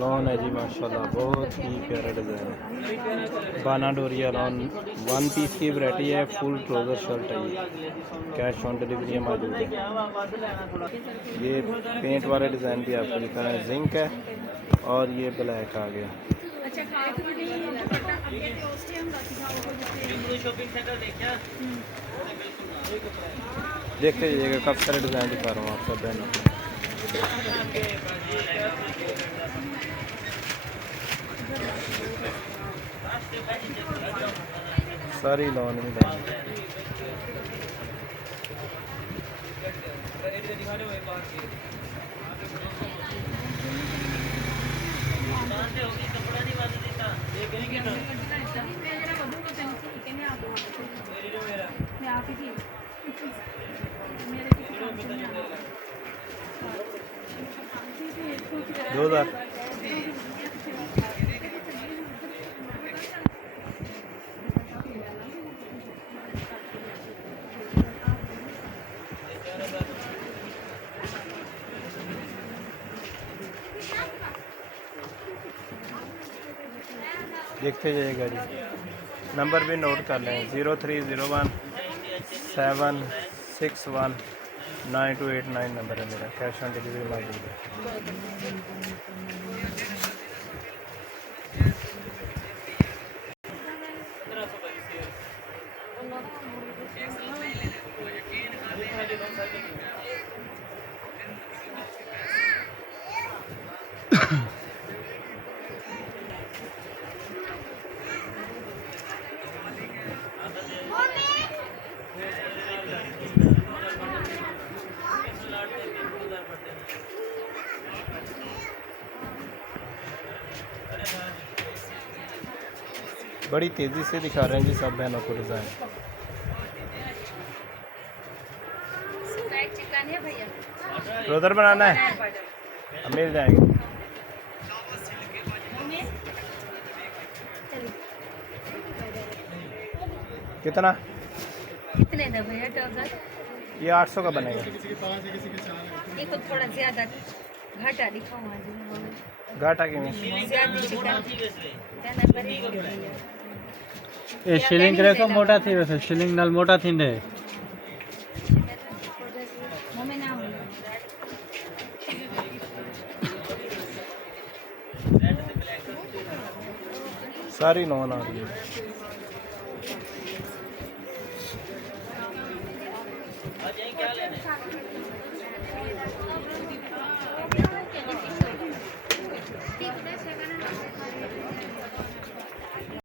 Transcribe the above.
Lawn है जी माशाल्लाह, बहुत ही प्यारा डिज़ाइन है। बाना डोरिया लॉन 1 पीस की वैरायटी है, फुल ट्राउज़र शर्ट है ये, कैश ऑन डिलीवरी मौजूद है। ये पेंट वाले डिज़ाइन भी आपको दिखा रहे हैं, जिंक है और ये ब्लैक आ गया। देखते जाइएगा, काफ़ी सारे डिज़ाइन दिखा रहा हूँ आप सब बहनों को। सारी लॉन में लेंगे। दो हज़ार देखते जाइएगा जी। नंबर भी नोट कर लें, 0301761928 नंबर है मेरा, कैश ऑन डिलीवरी मौजूद है। बड़ी तेज़ी से दिखा रहे हैं जी सब बहनों को डिज़ाइन। रोदर बनाना है, मिल जाएंगे। कितना? कितने दे भैया ट्राउजर? ये 800 का बनेगा। ये कुछ थोड़ा ज्यादा घाटा दिखाओ आज। घाटा क्यों? ये शिलिंग करे तो मोटा थी, वैसे शिलिंग नाल मोटा थी ने सारी नॉन आ रही है।